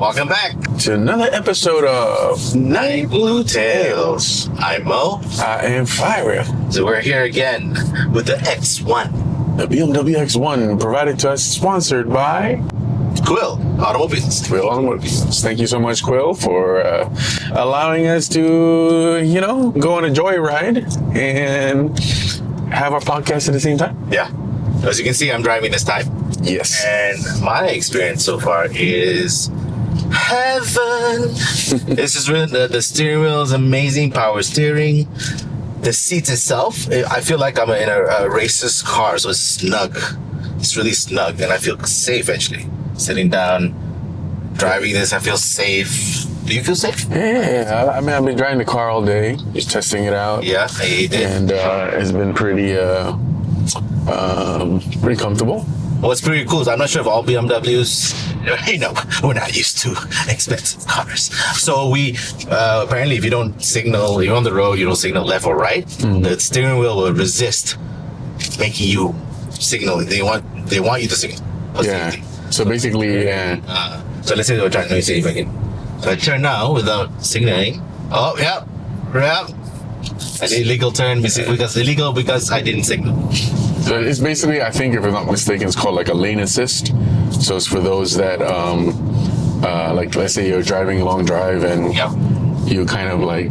Welcome back to another episode of Night Blue Tales. I'm Mo. I am Fire. So we're here again with the X1. The BMW X1 provided to us, sponsored by Quill Automobiles. Quill Automobiles. Thank you so much, Quill, for allowing us to, go on a joyride and have our podcast at the same time. Yeah. As you can see, I'm driving this time. Yes. And my experience so far is heaven. This is really the steering wheel is amazing, power steering. The seats itself, I feel like I'm in a racer's car, so it's snug. It's really snug, and I feel safe actually. Sitting down, driving this, I feel safe. Do you feel safe? Yeah. I mean, I've been driving the car all day, just testing it out. Yeah, I did. And it's been pretty comfortable. What's pretty cool is I'm not sure if all BMWs, we're not used to expensive cars. So we, apparently if you don't signal, you're on the road, you don't signal left or right, the steering wheel will resist making you signal. They want you to signal. Yeah. So basically, so let's say we're trying to see if I can. So I turn now without signaling. Oh, yeah. An illegal turn because I didn't signal. So it's basically, I think if I'm not mistaken, it's called like a lane assist. So it's for those that, like let's say you're driving a long drive and you kind of like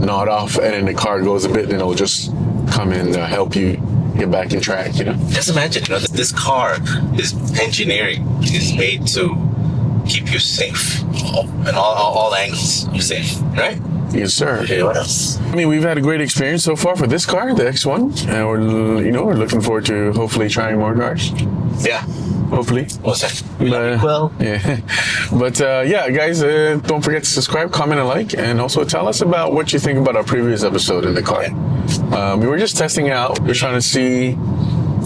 nod off and then the car goes a bit, then it'll just come and help you get back in track, Just imagine, this car, this engineering is made to keep you safe. In all angles, you're safe, right? Yes, sir. Okay, what else? I mean, we've had a great experience so far for this car, the X1, and we're looking forward to hopefully trying more cars. Yeah. Hopefully. What's that? Well. Yeah. But guys, don't forget to subscribe, comment, and like, and also tell us about what you think about our previous episode in the car. We were just testing out. We're trying to see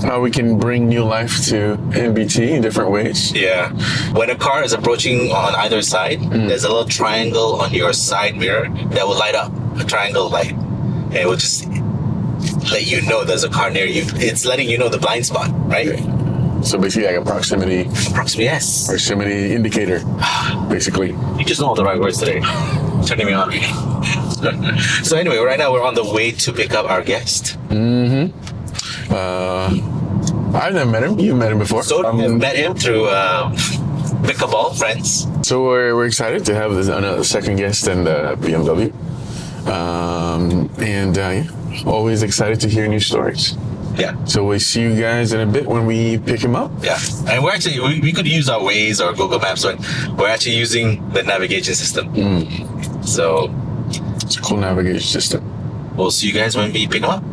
how we can bring new life to NBT in different ways. Yeah. When a car is approaching on either side, there's a little triangle on your side mirror that will light up, a triangle light. And it will just let you know there's a car near you. It's letting you know the blind spot, right? Okay. So basically like a proximity indicator, basically. You just know all the right words today. Turning me on. So anyway, right now we're on the way to pick up our guest. I've never met him. You've met him before. So I met him through Pickleball friends. So we're excited to have another second guest in the BMW. Always excited to hear new stories. Yeah. So we'll see you guys in a bit when we pick him up. Yeah. And we're actually, we could use our Waze or Google Maps, but we're actually using the navigation system. So it's a cool navigation system. We'll see you guys when we pick him up.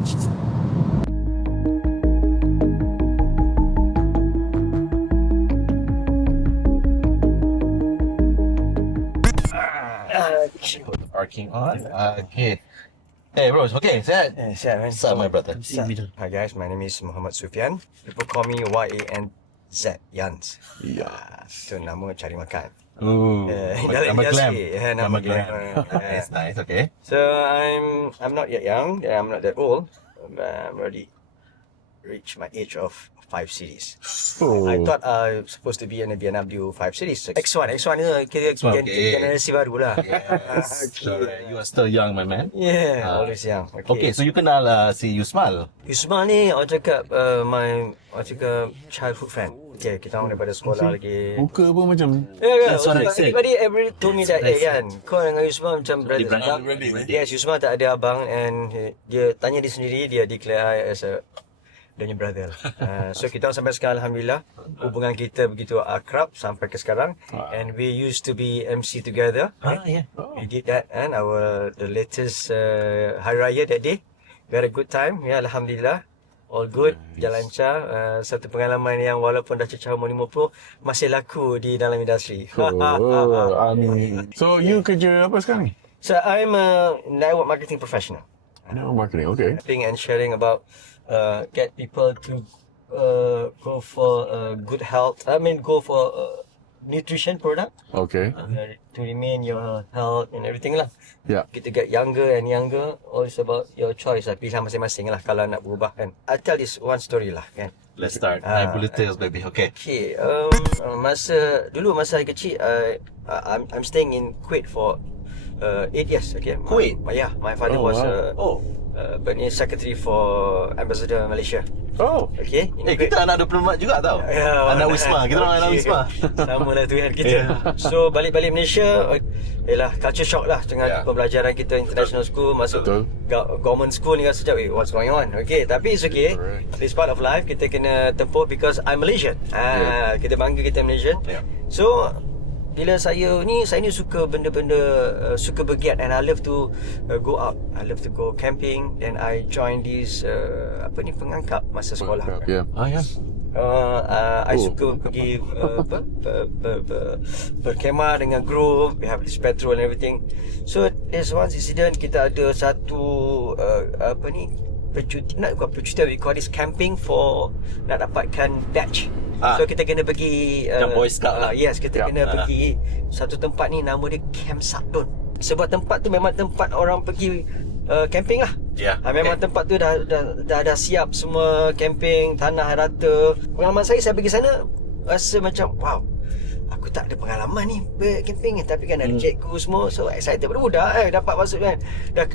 Parking on. Okay. Hey, Rose. Okay, Zed. Siap, man. What's up, my brother? Hi guys, my name is Muhammad Sufyan. People call me YANZ, Yans. Yes. Itu nama cari makan. Ooh. Nama glam. Nama glam. That's nice. Okay. So I'm not yet young. I'm not that old. But I'm already reached my age of 5 series. I thought I was supposed to be in a BMW 5 series. So X1 ni kira generasi baru lah. So you are still young, my man. Yeah, always young. Okay, so you kenal si Yusmal. Yusmal ni orang cakap childhood friend. Okay, kita orang daripada sekolah lagi. Muka pun macam. That's what I said. Everybody told me that kan, kau dengan Yusmal macam brother. Yes, Yusmal tak ada abang and dia tanya dia sendiri, dia declare I as a dia punya brother. So kita sampai sekarang Alhamdulillah hubungan kita begitu akrab sampai ke sekarang. And we used to be MC together. We did that and the latest Hari Raya that day. We had a good time. Ya, Alhamdulillah. All good, jalan lancar. Satu pengalaman yang walaupun dah cecah umur 50 masih laku di dalam industri. Amin. So you kerja apa sekarang? So I'm a network marketing professional. Network marketing, okay. Helping and sharing about get people to go for good health. Go for nutrition product. Okay. To remain your health and everything lah. Yeah. Kita get younger and younger. All is about your choice lah. Pilihan masing-masing lah kalau nak berubah kan. I'll tell this one story lah kan. Let's start. Bullet Tales, baby. Okay. Okay, masa saya kecil, I'm staying in Kuwait for 8 years. Okay, Kuwait? My father was secretary for Ambassador Malaysia. Oh. Okay. Kita anak 24 juga tau. Anak Wisma. Kita orang anak Wisma. Sama lah tu kan kita. So balik Malaysia, yalah culture shock lah dengan pembelajaran kita international school, masuk government school ni rasa macam what's going on. Okay, tapi it's okay. This part of life kita kena tempuh because I'm Malaysian. Kita bangga kita Malaysian. So bila saya ni suka benda-benda suka bergiat, and I love to go out. I love to go camping, and I join these pengangkap masa sekolah. I suka pergi berkemah dengan group. We have this petrol and everything. So there's one incident, kita ada satu percutian, we call this camping for nak dapatkan badge. So kita kena pergi Boy Scout lah. Yes, kita kena pergi satu tempat ni, nama dia Camp Sakdon. Sebab tempat tu memang tempat orang pergi camping lah. Memang tempat tu dah siap semua, camping, tanah rata. Pengalaman saya pergi sana rasa macam wow, aku tak ada pengalaman ni camping, tapi kan ada cikgu semua, so excited budak-budak dapat masuk kan, dah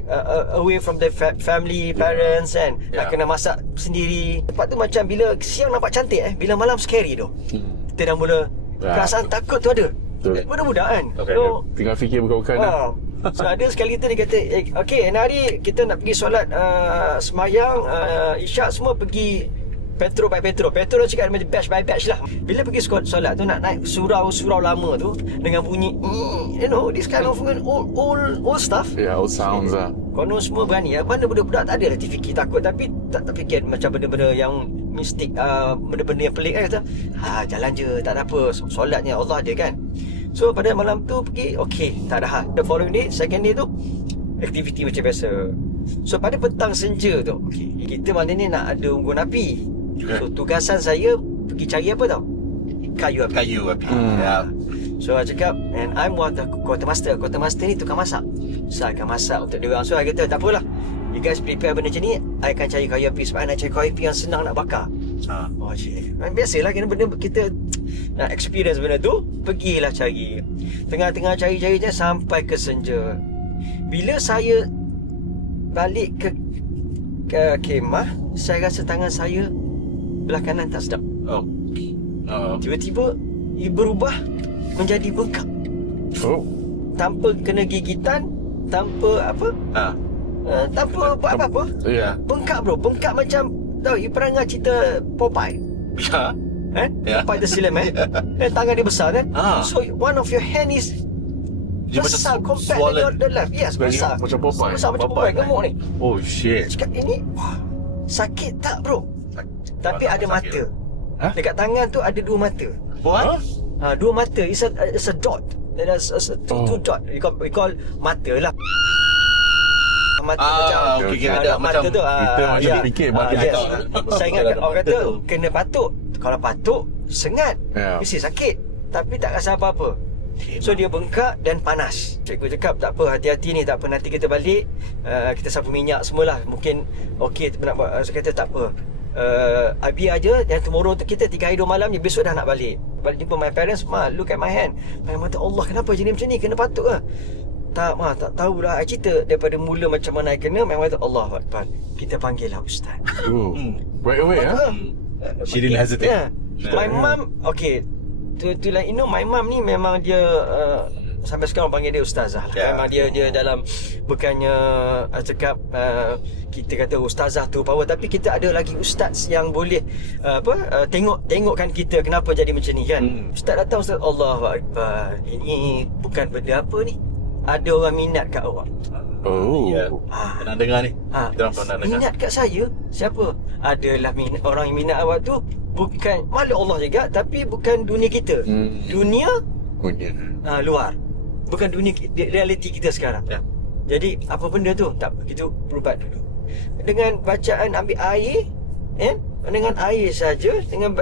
away from the family, parents kan, dah kena masak sendiri. Tempat tu macam bila siang nampak cantik, bila malam scary tu. Kita dah mula perasaan takut tu ada. Budak-budak kan. So tinggal fikir bukan-bukan lah. So ada sekali kita dia kata okay, hari kita nak pergi solat semayang isyak semua, pergi Petro by Petro. Petro cakap macam batch by batch lah. Bila pergi solat tu nak naik surau lama tu dengan bunyi this kind of old stuff. Old sounds lah. Konon semua berani. Mana budak-budak tak ada lah fikir takut, tapi tak fikir macam benda-benda yang mistik, benda-benda yang pelik kan. Kata jalan je, tak ada apa, solatnya Allah ada kan. So pada malam tu pergi, okay, tak ada hal. The following day, second day tu aktiviti macam biasa. So pada petang senja tu, okay, kita maknanya nak ada unggun api. So tugasan saya pergi cari apa tau? Kayu api. So I cakap, and I'm one of the quartermaster. Quartermaster ni tukang masak. So I akan masak untuk dia orang. So I kata tak apalah, you guys prepare benda macam ni, I akan cari kayu api. Sebab I nak cari kayu api yang senang nak bakar. Biasalah benda kita nak experience benda tu, pergilah cari. Tengah-tengah cari je sampai ke senja. Bila saya balik ke kemah, saya rasa tangan saya belah kanan tak sedap. Tiba-tiba ia berubah menjadi bengkak. Tanpa kena gigitan, tanpa apa? Tanpa buat apa-apa. Bengkak bro, bengkak macam tahu you pernah dengar cerita Popeye? Popeye the Sailor Man. Tangan dia besar kan? So one of your hand is besar compared dengan the left. Yes, besar. Macam Popeye. Besar macam Popeye, gemuk ni. Oh shit. Cakap ini sakit tak bro? Tapi ada mata. Dekat tangan tu ada dua mata. What? Dua mata. It's a dot. There's two dot. We call mata lah. Mata macam ada mata tu. Kita macam fikir saya ingat orang kata kena patuk. Kalau patuk sengat, mesti sakit, tapi tak rasa apa-apa. So dia bengkak dan panas. Cikgu cakap tak apa, hati-hati ni, tak apa, nanti kita balik, kita sapu minyak semualah, mungkin okey nak buat. Saya kata tak apa, biar aja, dan tomorrow tu kita 3 hari 2 malam je, besok dah nak balik jumpa my parents. Look at my hand. My mother, Allah, kenapa jadi macam ni, kena patuk ke? Tak tahulah. I cerita daripada mula macam mana I kena. My mother, Allah Akbar, kita panggil lah ustaz. Right away She didn't hesitate. My mum, okay, to let you know, my mum ni memang dia sampai sekarang panggil dia ustazah lah. Memang dia dalam, bukannya cakap kita kata ustazah tu power, tapi kita ada lagi ustaz yang boleh tengokkan kita kenapa jadi macam ni kan. Ustaz datang, ustaz, Allahu Akbar, ini bukan benda apa ni, ada orang minat kat awak. Pernah dengar ni. Kita orang pernah dengar. Minat kat saya. Siapa? Adalah orang yang minat awak tu bukan malu Allah juga, tapi bukan dunia kita. Dunia luar. Bukan dunia realiti kita sekarang. Jadi apa benda tu? Tak apa, kita berubat dulu. Dengan bacaan ambil air, dengan air saja, dengan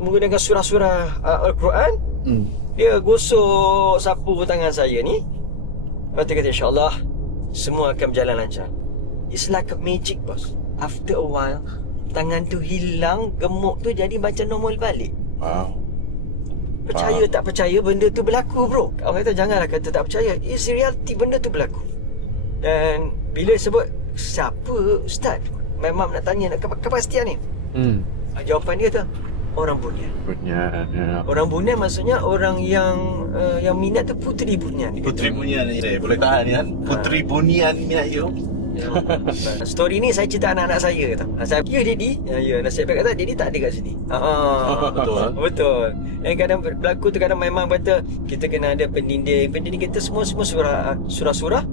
menggunakan surah-surah Al-Quran, dia gosok sapu tangan saya ni. Lepas tu kata, insyaAllah semua akan berjalan lancar. It's like a magic, boss. After a while, tangan tu hilang, gemuk tu jadi macam normal balik. Wow. Percaya tak percaya benda tu berlaku bro. Orang kata janganlah kata tak percaya. It's reality, benda tu berlaku. Dan bila sebut siapa Ustaz, memang nak tanya nak kepastian ni. Jawapan dia tu orang Bunian. Ya. Orang Bunian maksudnya orang yang minat tu puteri Bunian. Puteri Bunian ni saya boleh tahan ni kan. Puteri Bunian minat you. Story ni saya cerita anak-anak saya tau. Saya, ya Daddy. Ya, nasib baik kata Daddy tak ada kat sini. Betul. Dan kadang berlaku tu kadang memang betul. Kita kena ada pendinding. Pendinding kita semua surah-surah.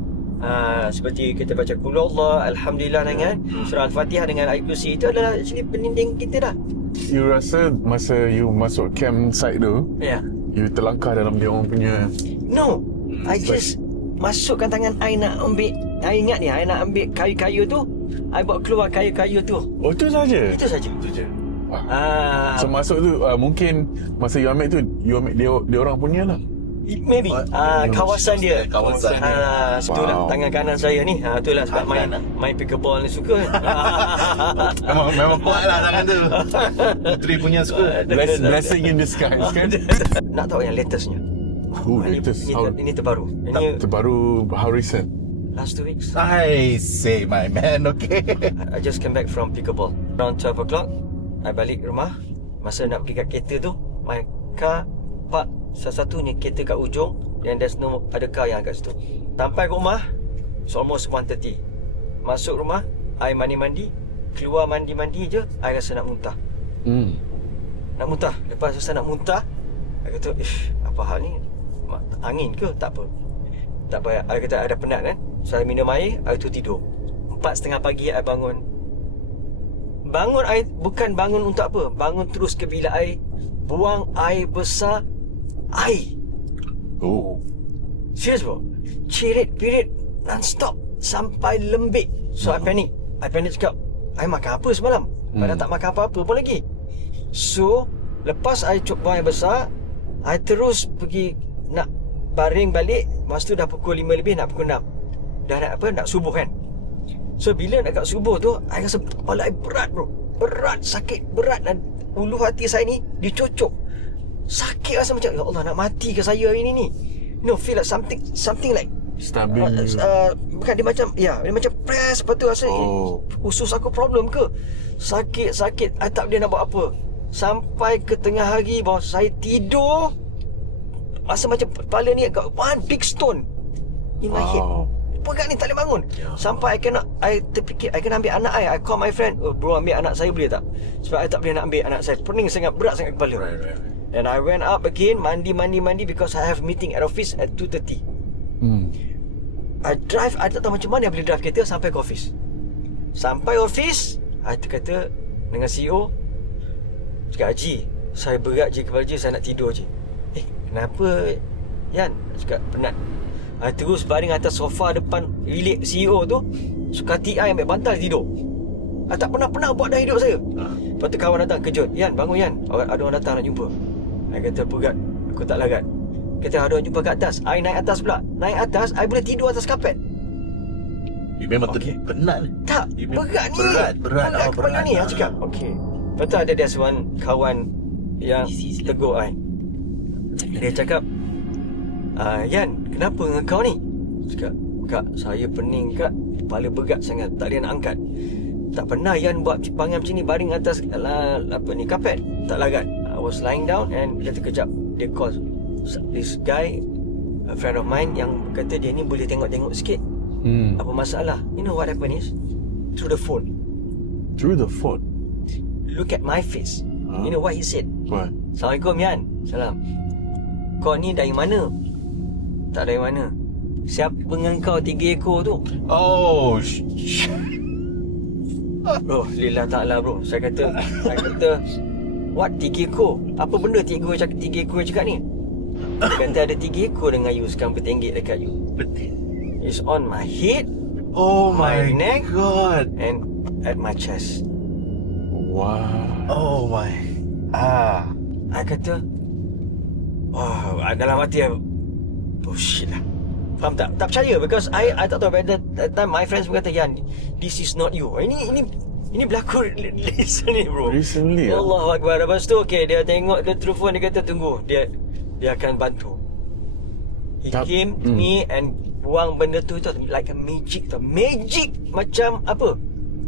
Seperti kita baca Qul Allah, Alhamdulillah dengan surah Al-Fatihah dengan ayat kursi, itu adalah actually pendinding kita dah. You rasa masa you masuk campsite tu, you terlangkah dalam dia orang punya? No, I just masukkan tangan I nak ambil. I ingat ni, I nak ambil kayu-kayu tu, I bawa keluar kayu-kayu tu. Oh, itu saja? Itu saja. Itu je. So masuk tu mungkin masa you ambil tu, you ambil dia orang punya lah. Maybe kawasan dia. Kawasan dia. Itulah tangan kanan saya ni. Itulah sebab main pickleball ni suka. Memang kuat lah tangan tu. Puteri punya suka. Blessing in disguise kan? Nak tahu yang latestnya? Latest. Ini terbaru. Ini terbaru, how recent? last 2 weeks. I say my man, okay. I just came back from pickleball. Around 12 o'clock, I balik rumah. Masa nak pergi kat kereta tu, my car park satu-satunya kereta kat ujung, and there's no other car yang kat situ. Sampai ke rumah, it's almost 1:30. Masuk rumah, I mandi-mandi. Keluar mandi-mandi je, I rasa nak muntah. Nak muntah. Lepas selesai nak muntah, I kata, apa hal ni? Angin ke? Tak apa. Tak payah. I kata, ada penat kan? So, I minum air, I tu tidur. 4:30 pagi, I bangun. Bangun, I bukan bangun untuk apa. Bangun terus ke bilik air. Buang air besar. Air. Oh. Serius bro. Cirit-pirit non-stop. Sampai lembik. So, I panic. I cakap, I makan apa semalam? Padahal tak makan apa-apa pun lagi. So, lepas I buang air besar, I terus pergi nak baring balik. Masa tu dah pukul 5 lebih, nak pukul 6. Dah nak subuh kan. So bila nak kat subuh tu, I rasa kepala I berat bro. Berat, sakit, berat. Dan ulu hati saya ni dicocok. Sakit rasa macam, ya Allah, nak mati ke saya hari ni? No, feel like something like stabbing. Bukan, dia macam, dia macam press. Lepas tu rasa usus aku problem ke? Sakit. I tak boleh nak buat apa. Sampai ke tengah hari bahawa saya tidur, rasa macam kepala ni got one big stone in my head. Pegang ni tak boleh bangun. Sampai I terfikir I kena ambil anak I call my friend, bro, ambil anak saya boleh tak? Sebab I tak boleh nak ambil anak saya. Pening sangat, berat sangat kepala. And I went up again, mandi because I have meeting at office at 2:30. I drive, I tak tahu macam mana boleh drive kereta sampai ke office. Sampai office, I kata dengan CEO, cakap, Haji, saya berat je kepala je, saya nak tidur je. Kenapa Yan? Cakap penat. I terus baring atas sofa depan bilik CEO tu. Sukati I ambil bantal tidur. I tak pernah buat dalam hidup saya. Lepas tu kawan datang kejut, Yan, bangun Yan, ada orang datang nak jumpa. I kata, pegat, aku tak larat. Kata, ada orang jumpa kat atas. I naik atas pula. Naik atas, I boleh tidur atas kapet. You memang penat. Tak, berat ni. Berat kepala ni. I cakap, okay. Lepas tu ada one kawan yang tegur I. Dia cakap, Yan, kenapa dengan kau ni? Cakap, Kak, saya pening kak. Kepala berat sangat, tak boleh nak angkat. Tak pernah Yan buat perangai macam ni, baring atas kapet. Tak larat. I was lying down and dia terkejap. Dia call this guy, a friend of mine, yang kata dia ni boleh tengok-tengok sikit. Apa masalah? You know what happened is, through the phone. Look at my face. You know what he said? What? Assalamualaikum Yan. Salam. Kau ni dari mana? Tak dari mana. Siapa dengan kau 3 ekor tu? Oh, Bro, lillah ta'ala bro. Saya kata, what 3 ekor? Apa benda 3 ekor cakap ni? Dia kata ada 3 ekor dengan you sekarang bertenggek dekat you. It's on my head, my neck, God, and at my chest. Wow. Oh my. I kata, dalam hati bullshit lah. Faham tak? Tak percaya because I tak tahu. At that time my friends berkata, Yan, this is not you. Ini Ini berlaku recently bro. Recently, ya? Allahu Akbar. Lepas tu dia tengok dia telefon, dia kata tunggu, dia akan bantu. He came to me and buang benda tu like a magic tau. Magic macam apa?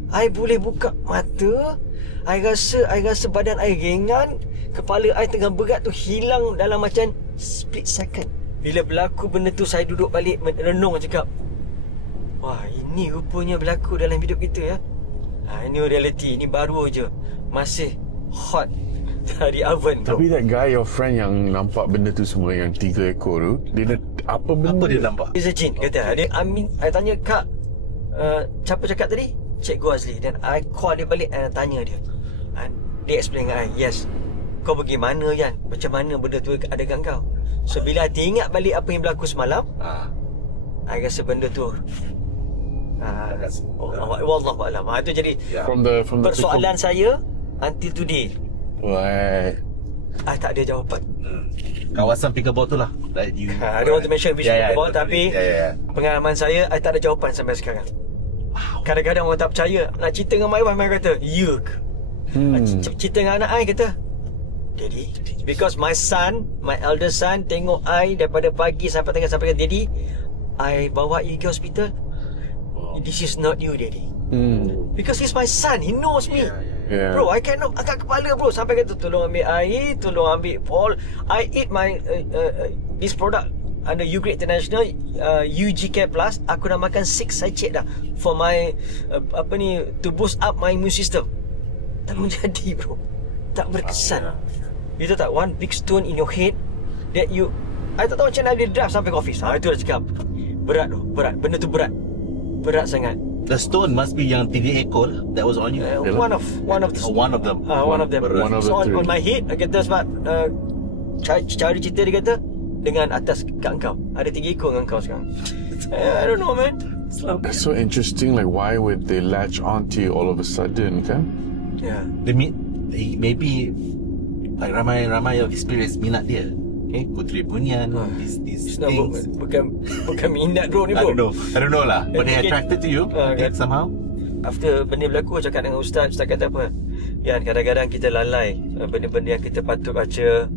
I boleh buka mata, I rasa badan I ringan, kepala I tengah berat tu hilang dalam macam split second. Bila berlaku benda tu, saya duduk balik renung cakap, wah, ini rupanya berlaku dalam hidup kita ya. Ini reality, ini baru je, masih hot dari oven tu. Tapi that guy, your friend yang nampak benda tu semua, yang 3 ekor tu, dia apa benda? Apa dia nampak? Dia jin kata. Dia I tanya, kak, siapa cakap tadi? Cikgu Azli. Dan I call dia balik and tanya dia. Dia explain dengan I, yes, kau pergi mana Yan? Macam mana benda tu ada dengan kau? So bila I ingat balik apa yang berlaku semalam, I rasa benda tu Wallahualam. Itu jadi From the persoalan saya until today. Right. I tak ada jawapan. Kawasan pickleball tu lah. Like you. I don't want to mention which pickleball, tapi pengalaman saya, I tak ada jawapan sampai sekarang. Kadang-kadang orang tak percaya. Nak cerita dengan my wife, my kata, you ke? Cerita dengan anak I, kata, Daddy, because my son, my elder son, tengok I daripada pagi sampai tengah sampai kata, Daddy, I bawa you ke hospital. This is not you, Daddy. Because he's my son, he knows me. Yeah. Bro, I cannot angkat kepala bro. Sampai kata tolong ambil air, tolong ambil Paul. I eat my this product under Ugrade International, UG Care Plus. Aku dah makan 6 sachet dah for my to boost up my immune system. Tak menjadi bro. Tak berkesan. You tahu tak, one big stone in your head that you, I tak tahu macam mana dia drive sampai ke office. Itu dah cakap berat tu, berat. Benda tu berat. Berat sangat. The stone must be yang 3 ekor that was on you. One of them. One of them. One of the So three. on my head, I kata sebab cari cerita dia kata dengan atas kat engkau. Ada 3 ekor dengan engkau sekarang. I don't know man. That's so interesting. Like, why would they latch onto you all of a sudden, kan? Yeah. Maybe like ramai yang experience minat dia. Okay, Puteri Bunyan, these things. Bukan minat bro ni bro. I don't know lah. But they attracted to you, somehow. After benda berlaku, aku cakap dengan Ustaz kata apa? Yan, kadang-kadang kita lalai benda-benda yang kita patut baca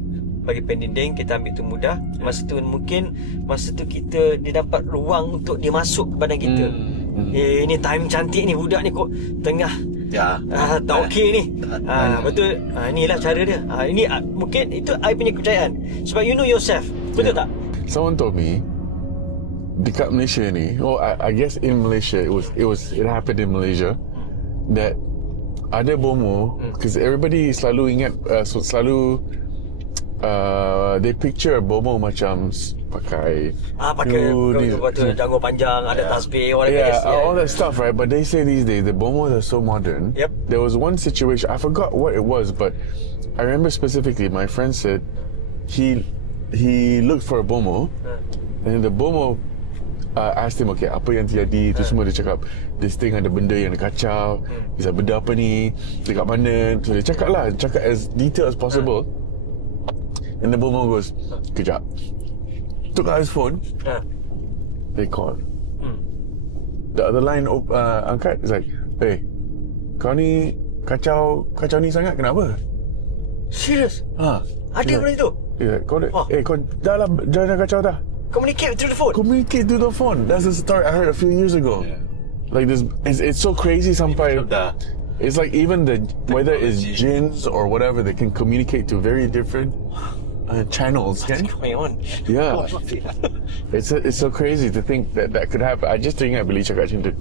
bagi pendinding, kita ambil tu mudah. Masa tu kita dia dapat ruang untuk dia masuk ke badan kita. Ini time cantik ni, budak ni kok tengah tak okey ni. Betul. Inilah cara dia. Ini mungkin itu I punya kepercayaan. Sebab you know yourself. Betul tak? Someone told me dekat Malaysia ni, I guess in Malaysia it happened in Malaysia that ada bomo, because everybody selalu ingat they picture bomo macam pakai janggut panjang, ada tasbih, all that stuff, right? But they say these days the bomos are so modern. Yep. There was one situation, I forgot what it was, but I remember specifically my friend said he looked for a bomo, and the bomo asked him, okay, apa yang terjadi tu semua. Dia cakap this thing ada benda yang kacau, bisa benda apa ni, dekat mana. So dia cakap as detailed as possible. And the bomo goes, kejap, took out his phone. They called. The other line angkat. It's like, hey, kau ni kacau ni sangat, kenapa? Serius? Ada benda tu? Kau dah kacau dah. Communicate through the phone. Communicate through the phone. That's the story I heard a few years ago. Like this, it's so crazy. Sampai, it's like even whether it's jinns or whatever, they can communicate to very different channels. What's going on? Yeah. It's so crazy to think that could happen. I just ingat bila cakap macam tu.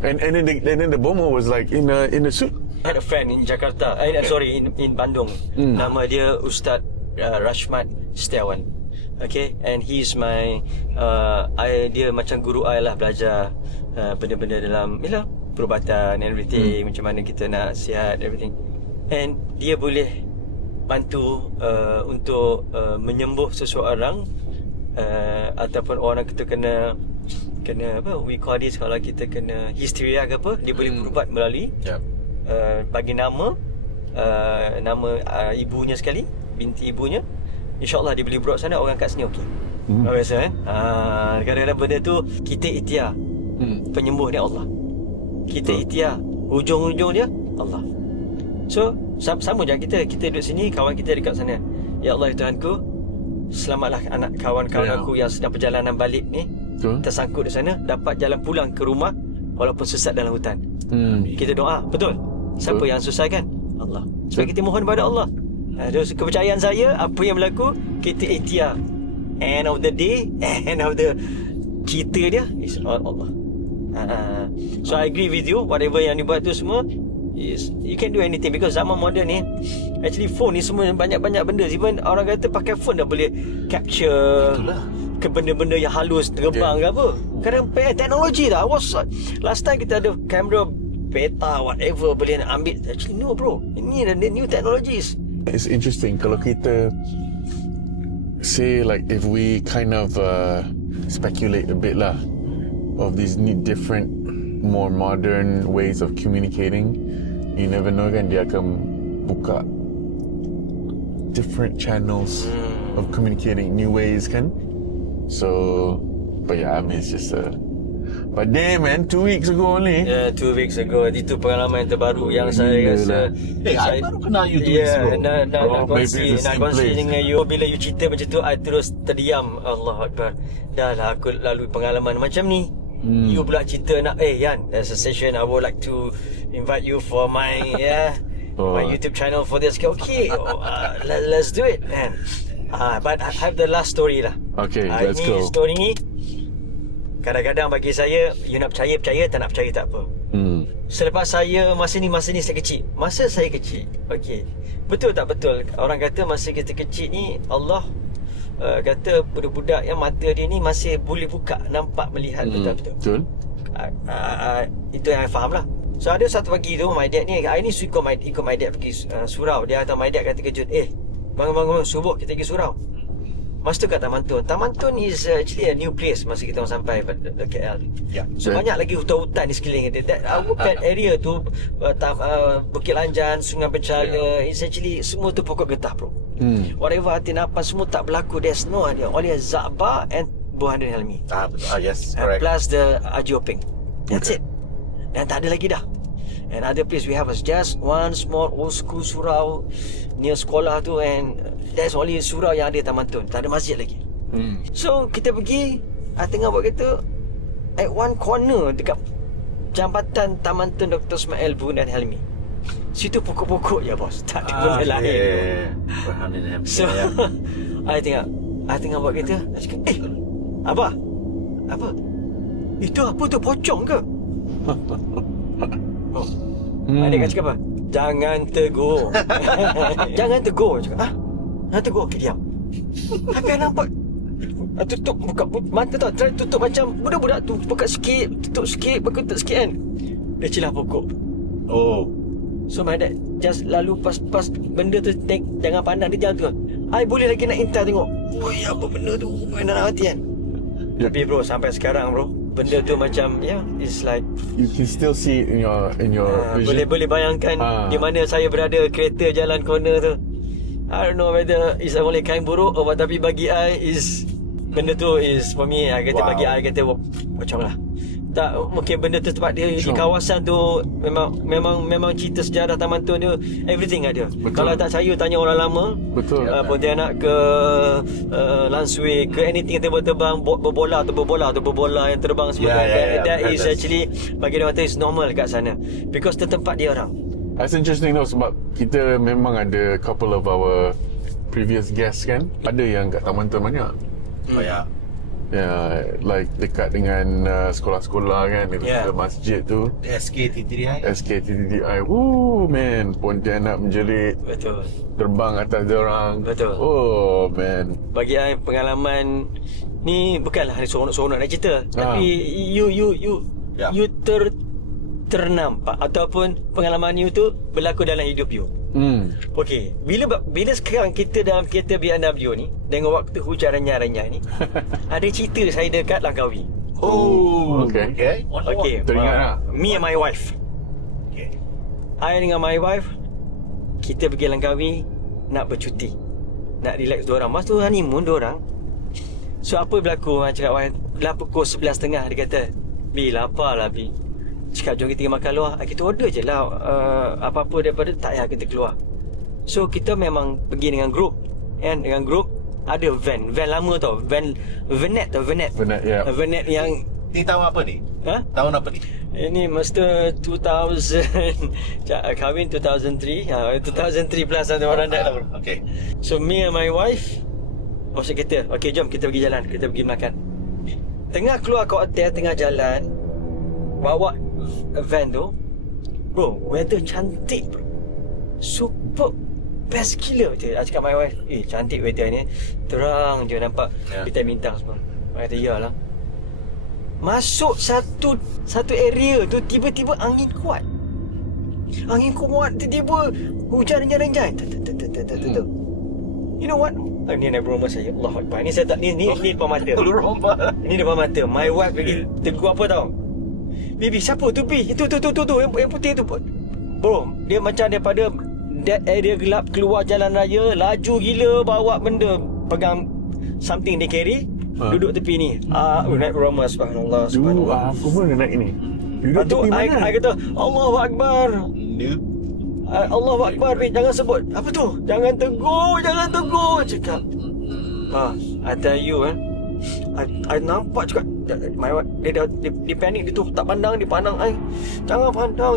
And then the bomo was like in a suit. I had a friend in Jakarta. In Bandung. Nama dia Ustaz Rashmad Setiawan. Okay, and he's my dia macam guru I lah, belajar benda-benda dalam perubatan and everything, macam mana kita nak sihat everything. And dia boleh bantu untuk menyembuh seseorang ataupun orang kita kena apa, we call this, kalau kita kena histeria ke apa, dia boleh berubat melalui bagi nama ibunya sekali, binti ibunya. InsyaAllah dia boleh berubat sana, orang kat sini okey. Biasa kadang-kadang benda tu kita ikhtiar. Penyembuh ni Allah. Kita ikhtiar Ujung-ujung dia Allah. So sama je kita duduk sini, kawan kita dekat sana. Ya Allah, ya Tuhanku, selamatlah anak kawan-kawan aku yang sedang perjalanan balik ni, tersangkut di sana, dapat jalan pulang ke rumah walaupun sesat dalam hutan. Kita doa, betul. Siapa yang susahkan? Allah. Sebab kita mohon kepada Allah. Terus kepercayaan saya, apa yang berlaku, kita ikhtiar. End of the day, end of the cerita dia is all Allah. So I agree with you. Whatever yang dibuat tu semua is, you can do anything. Because zaman moden ni, actually phone ni semua banyak-banyak benda. Even orang kata pakai phone dah boleh capture ke benda-benda yang halus terbang ke apa. Kadang teknologi dah. Last time kita ada kamera beta whatever boleh nak ambil. Actually no bro, ini the new technologies. It's interesting kalau kita say like if we kind of speculate a bit lah of these different more modern ways of communicating, you never know kan dia akan buka different channels of communicating, new ways kan. So but yeah, I mean it's just but damn man, 2 weeks ago only. Yeah, 2 weeks ago. Itu pengalaman yang terbaru yang saya rasa. I baru kenal you 2 weeks ago. Nak kongsi dengan you. Bila you cerita macam tu, I terus terdiam. Allah Akbar. Dah lah aku lalui pengalaman macam ni. You pula cerita nak, Yan, there's a session I would like to invite you for my my YouTube channel for this. Okay, let's do it, man. But I have the last story lah. Okay, let's go. Story ni kadang-kadang bagi saya, you nak percaya, tak nak percaya tak apa. Selepas saya, masa ni saya kecil. Masa saya kecil, okay, betul tak betul? Orang kata masa kita kecil ni, Allah kata budak-budak yang mata dia ni masih boleh buka, nampak, melihat betul-betul. Itu yang saya faham lah. So ada satu pagi tu, my dad ni, I ni ikut my dad pergi surau. Dia atau my dad kata kejut, bangun subuh kita pergi surau. Masa tu kat Taman Tun. Taman Tun is actually a new place masa kita orang sampai KL. So banyak lagi hutan-hutan di sekeliling dia. Our pet area tu, Bukit Lanjan, Sungai Bencala, is actually semua tu pokok getah bro. Whatever hati nafas semua tak berlaku. There's no idea. Only Zabah and Burhanuddin Helmi. Yes, and correct. plus the Haji Openg. That's it. Dan tak ada lagi dah. And other place we have is just one small old school surau near sekolah tu, and there's only surau yang ada Taman Tun. Tak ada masjid lagi. So kita pergi, tengah buat kereta, at one corner dekat jambatan Taman Tun Dr. Ismail Burhanuddin Helmi. Situ pokok-pokok je bos, tak ada benda lain. So I tengah buat kereta, I cakap, Abah, apa? Itu apa tu, pocong ke? Adik kan cakap apa? Jangan tegur. Jangan tegur. Cakap, jangan tegur. Okay, diam. Tapi I nampak tutup, buka mata tau, try tutup macam budak-budak tu, buka sikit, tutup sikit, berkutuk sikit kan. Dia celah pokok. So my dad just lalu pas benda tu, jangan pandang dia, jangan tengok. I boleh lagi nak intai tengok. Apa benda tu? Nak mati kan. Tapi bro, sampai sekarang bro, benda tu macam it's like you can still see it in your vision. Boleh bayangkan di mana saya berada, kereta jalan corner tu. I don't know whether it's only kain buruk or what, tapi bagi I is, benda tu is for me, I kata bagi I kata pocong lah. Tak mungkin benda tu sebab dia di kawasan tu memang cerita sejarah Taman Tun tu, everything ada. Kalau tak percaya, tanya orang lama. Pontianak ke Lansui ke anything yang terbang, berbola yang terbang semua. That is actually, bagi dia kata is normal kat sana, because tempat dia orang. That's interesting though, sebab kita memang ada couple of our previous guests kan, ada yang kat Taman Tun banyak. Like dekat dengan sekolah-sekolah kan, dekat masjid tu, SKTTI. Man, Pontianak menjerit, betul, terbang atas dia orang. Betul. Oh man, bagi I pengalaman ni bukanlah seronok-seronok nak cerita, tapi you ternampak ataupun pengalaman you tu berlaku dalam hidup you. Okey, bila sekarang kita dalam kereta BMW ni dengan waktu hujan renyah-renyah ni, ada cerita saya dekat Langkawi. Okay. Teringat tak? Me and my wife. I dengan my wife, kita pergi Langkawi nak bercuti, nak relax diorang. Masa tu honeymoon diorang. So apa berlaku, macam cakap wife, dah pukul 11.30, dia kata, Bi, lapar lah Bi. Cakap jom kita pergi makan luar. Kita order je lah apa-apa daripada, tak payah kita keluar. So kita memang pergi dengan grup. And dengan grup ada van lama tau. Venet, ya. Venet yang Ni tahun apa ni? ha? Tahun apa ni? Ini mesti 2000 kahwin 2003. 2003 plus ada orang dah. Okay. So me and my wife masuk kereta. Okay, jom kita pergi jalan. Kita pergi makan. Tengah keluar ke hotel, tengah jalan, bawa van tu, bro, weather cantik bro. Super best gila betul. Aku cakap my wife, cantik weather ni. Terang je nampak bintang-bintang semua. Dia kata, iyalah. Masuk satu area tu, tiba-tiba angin kuat. Angin kuat, tiba-tiba hujan renjai-renjai. You know what? Ni naik rumah saya. Allahu Akbar. Ni saya tak ni depan mata. Ni depan mata. My wife pergi tegur apa tau? Bibi, siapa tu Bi? Itu yang putih tu. Bro, dia macam daripada that area gelap keluar jalan raya, laju gila bawa benda, pegang something dia carry, duduk tepi ni. Naik rumah, subhanallah. Apa pun dia naik ni? Duduk tepi mana? I kata, Allahu Akbar. Allahu Akbar, jangan sebut. Apa tu? Jangan tegur. Cakap. I tell you I nampak cakap my wife, dia panik, dia tu tak pandang, dia pandang I. Jangan pandang,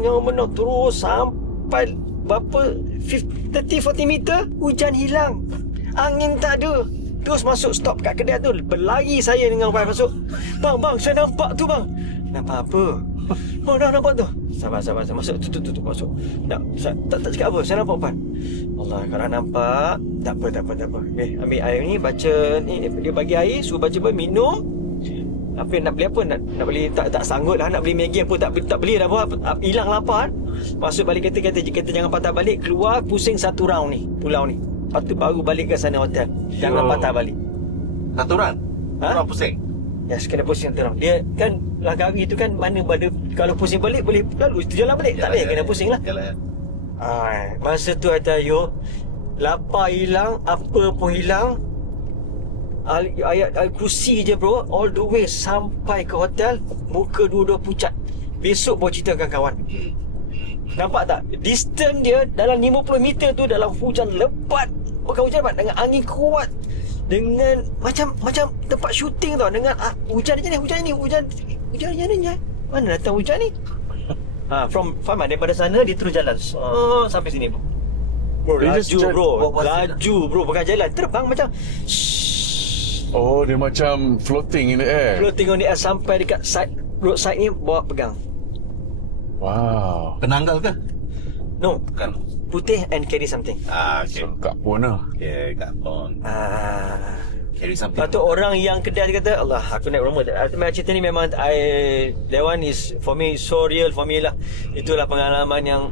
terus sampai berapa 30-40 meter, hujan hilang. Angin tak ada. Terus masuk stop kat kedai tu. Berlari saya dengan wife masuk. Bang, saya nampak tu bang. Nampak apa? Oh, dah nampak tu. Sabar. Masuk tu masuk. Tak cakap apa. Saya nampak Pan. Allah, kalau nampak, tak apa. Ambil air ni, baca ni, dia bagi air, suruh baca minum. Apa nak beli apa? Nak beli tak sanggup lah nak beli Maggi apa, tak beli dah apa. Hilang lapar. Masuk balik kereta jangan patah balik, keluar pusing satu round ni, pulau ni. Lepas tu baru balik ke sana hotel. Jangan patah balik. Satu round? Orang pusing? Yes, kena pusing satu round. Dia kan Langkawi tu kan mana pada, kalau pusing balik boleh lalu itu jalan balik. Tak payah kena pusing lah. Masa tu ada lapar hilang, apa pun hilang. Ayat Al-Kursi je bro, all the way sampai ke hotel, muka dua-dua pucat. Besok baru ceritakan kawan. Nampak tak? Distance dia dalam 50 meter tu dalam hujan lebat. Bukan hujan lebat, dengan angin kuat. Dengan macam tempat syuting tau. Dengan hujan ni. Mana datang hujan ni? From Faman, daripada sana dia terus jalan sampai sini bro. Laju bro, bukan jalan, terbang macam Oh, dia macam floating in the air. Floating on the air sampai dekat roadside ni, bawa pegang. Wow. Penanggal ke? No, Bukan. putih and carry something. Okay. So, kat pun lah. Yeah, kat pon. Carry something. Lepas tu orang yang kedai dia kata, Allah, aku naik rumah. Cerita ni memang that one is for me so real for me lah. Itulah pengalaman yang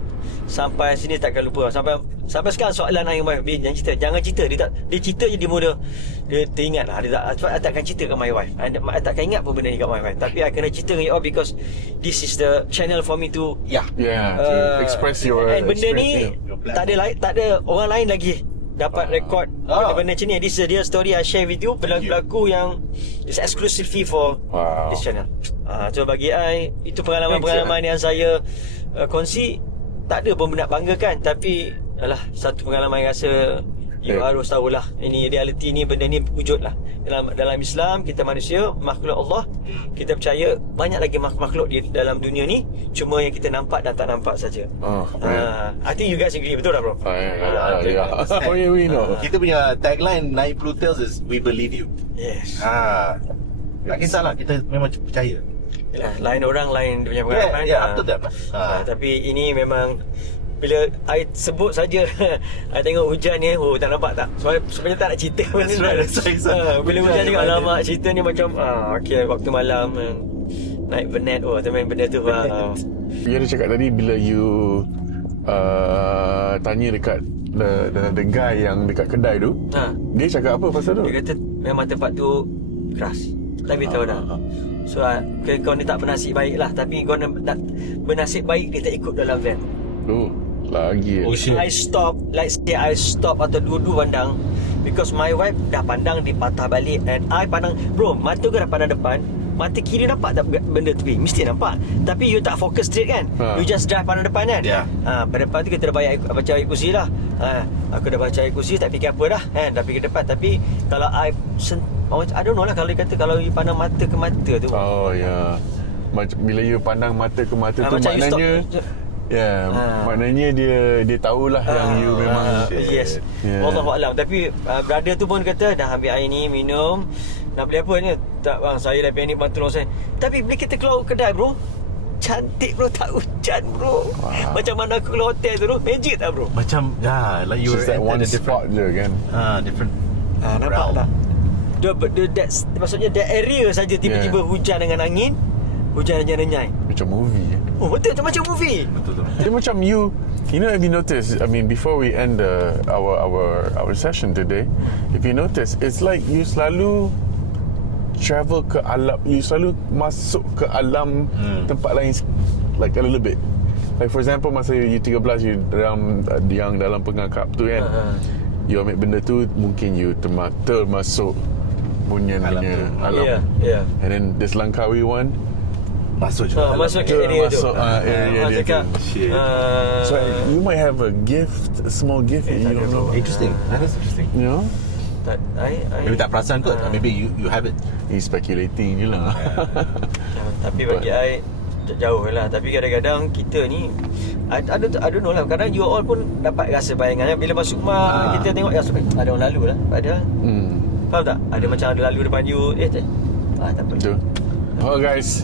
sampai sini takkan lupa. Sampai sekarang soalan I wife, jangan cerita. Dia cerita je dia mula. Dia teringat lah. I takkan cerita kat my wife. I takkan ingat pun benda ni kat my wife. Tapi I kena cerita dengan you all because this is the channel for me to to express your and benda ni experience. tak ada orang lain lagi dapat rekod benda macam ni. This is dia story I share with you, berlaku yang is exclusively for this channel. So bagi I, itu pengalaman yang saya kongsi. Tak ada pun nak banggakan, tapi alah, satu pengalaman yang rasa you harus tahulah. Ini reality ni, benda ni wujud lah. Dalam Islam, kita manusia, makhluk Allah. Kita percaya banyak lagi makhluk di dalam dunia ni, cuma yang kita nampak dan tak nampak saja. I think you guys agree, betul tak bro? We know. Kita punya tagline Naik Blue Tails is we believe you. Yes. Tak kisahlah, kita memang percaya. Yalah, lain orang lain dia punya pengalaman. Betul tak? Tapi ini memang bila I sebut saja I tengok hujan ni, tak nampak tak? Sebenarnya tak nak cerita pun. Bila hujan tengok alamak cerita ni macam okay, waktu malam naik Venet, teman benda tu. Dia cakap tadi bila you tanya dekat the guy yang dekat kedai tu, dia cakap apa pasal tu? Dia kata memang tempat tu keras. Tapi tahu dah. So kau ni tak bernasib baik lah. Tapi kau nak bernasib baik, dia tak ikut dalam van. Lagi I stop, like say I stop atau dua-dua pandang, because my wife dah pandang, dia patah balik, and I pandang, bro, mata kau dah pandang depan, mata kiri nampak tak benda tepi? Mesti nampak. Tapi you tak fokus straight kan? You just drive pandang depan kan? Pada depan tu kita dah baca ayat kursi lah. Aku dah baca ayat kursi, tak fikir apa dah kan? Dah fikir depan. Tapi kalau I don't know lah, kalau dia kata kalau you pandang mata ke mata tu. Oh ya. Bila you pandang mata ke mata tu macam maknanya maknanya dia tahulah yang you memang yes. Wallahualam. Tapi brother tu pun kata dah ambil air ni minum. Nak beli apa ni? Tak bang, saya dah ni bantu tolong saya. Tapi bila kita keluar kedai bro, cantik bro, tak hujan bro. Macam mana aku keluar hotel tu bro, magic tak bro? Macam like you were just that one at a spot different je kan. different nampak tak? Maksudnya that area saja tiba-tiba hujan dengan angin. Hujan renyai. Macam movie. Oh betul, macam movie. Betul. Dia macam you know, if you notice, I mean, before we end our session today, if you notice, it's like you selalu travel ke alam, you selalu masuk ke alam tempat lain, like a little bit. Like for example, masa you 13, you dalam pengakap tu kan, you ambil benda tu, mungkin you termasuk punya alam. Yeah. And then this Langkawi one, masuk juga masuk ke area tu. Area dia tu. So you might have a gift, a small gift you don't know. Interesting. That is interesting. You know? Maybe tak perasan kot. Maybe you have it. He's speculating je lah. Tapi bagi I jauh lah. Tapi kadang-kadang kita ni I don't know lah. Kadang you all pun dapat rasa bayangan. Bila masuk rumah kita tengok ada orang lalu lah. Padahal faham tak? Ada macam ada lalu depan you. Tak apa. Betul. Oh guys,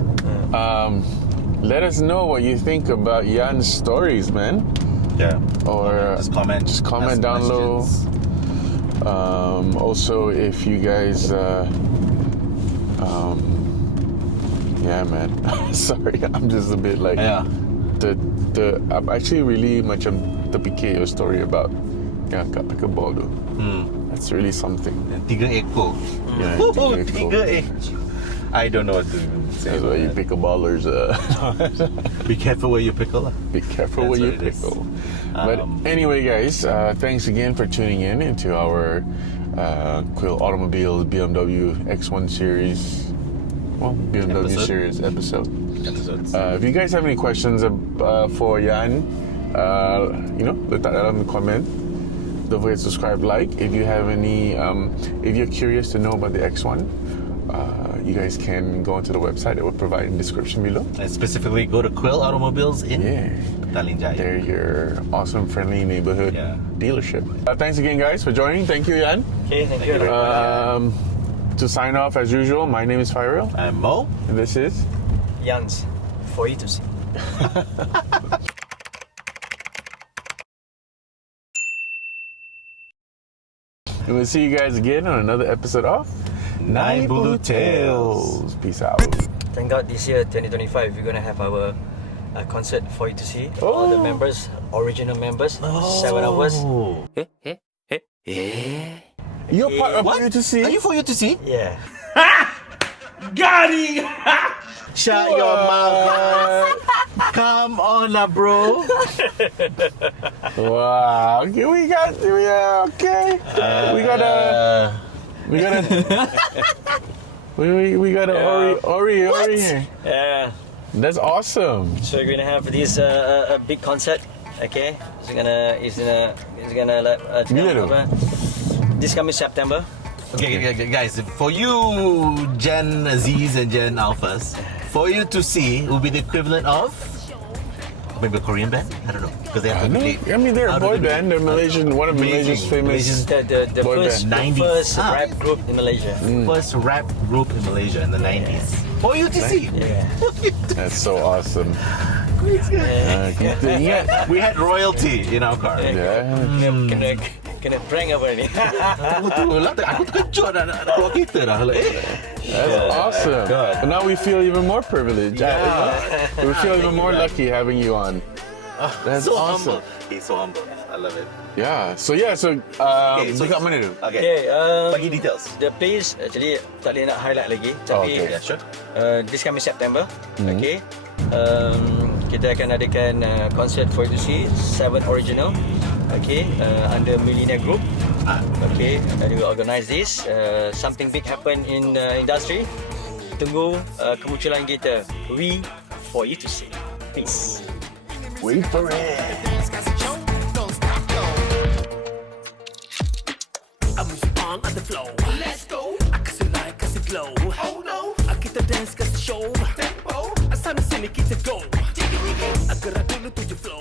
let us know what you think about Jan's stories, man. Yeah. Or just comment down low. Also, if you guys, yeah, man. Sorry, I'm just a bit like I'm actually really macam terfikir your story about kat pickleball tu. That's really something. 3 ekor. Yeah, 3 ekor. I don't know what to say. That's why you pickleballers. Be careful where you pickle. Be careful where you pickle. But anyway, guys, thanks again for tuning in into our Quill Automobiles BMW X1 series, BMW series episodes. If you guys have any questions for Jan, letak dalam comment. Don't forget to subscribe, like. If you have any, if you're curious to know about the X1, you guys can go onto the website that will provide in the description below. And specifically go to Quill Automobiles in Petaling Jaya. They're your awesome, friendly neighborhood dealership. Thanks again, guys, for joining. Thank you, Jan. Okay, thank you. To sign off, as usual, my name is Fyril. I'm Mo. And this is Jan's for you to see. And we'll see you guys again on another episode of Nine Bulu Tales. Peace out. Thank God this year 2025 we're gonna have our concert for you to see. All the members, original members, 7 hours. You're part of For You to See? Are you For You to See? Yeah. Got it! Shut your mouth. Come on lah, bro. Wow. Okay, we got we got a Ori here. Yeah. That's awesome. So we're gonna have this a big concert. Okay. It's gonna like this coming September. Okay, guys, for you Gen Zs and Gen Alphas, For You to See will be the equivalent of maybe a Korean band? I don't know. Because they have to play. I mean, they're a boy band. They're Malaysian, one of Malaysia's famous the boy first, band. the first rap group in Malaysia. First rap group in Malaysia in the 90s. For You to See. Yeah. That's so awesome. We had royalty in our car. Kena prank apa ni? Aku terkejut nak keluar kereta dah. That's awesome. But now we feel even more privileged. We feel even more lucky having you on. That's so awesome. Humble. He's so humble. I love it. Yeah. So dekat mana tu? Okay. Bagi details. The place actually tak boleh nak highlight lagi. Tapi Yeah, sure. This coming September. Okay. Kita akan adakan concert for you to see 7 original. Okay, under Millionaire Group. Okay, and we will organize this. Something big happen in industry. tunggu kemunculan kita. We for you to see. Peace. Wait for it. dance, cause the show don't stop, go. I move on the flow. Let's go. I kiss it like, kiss it glow. Oh no. I kita dance, cause the show tempo. Asana sini kita go. I gerak dulu tuju flow.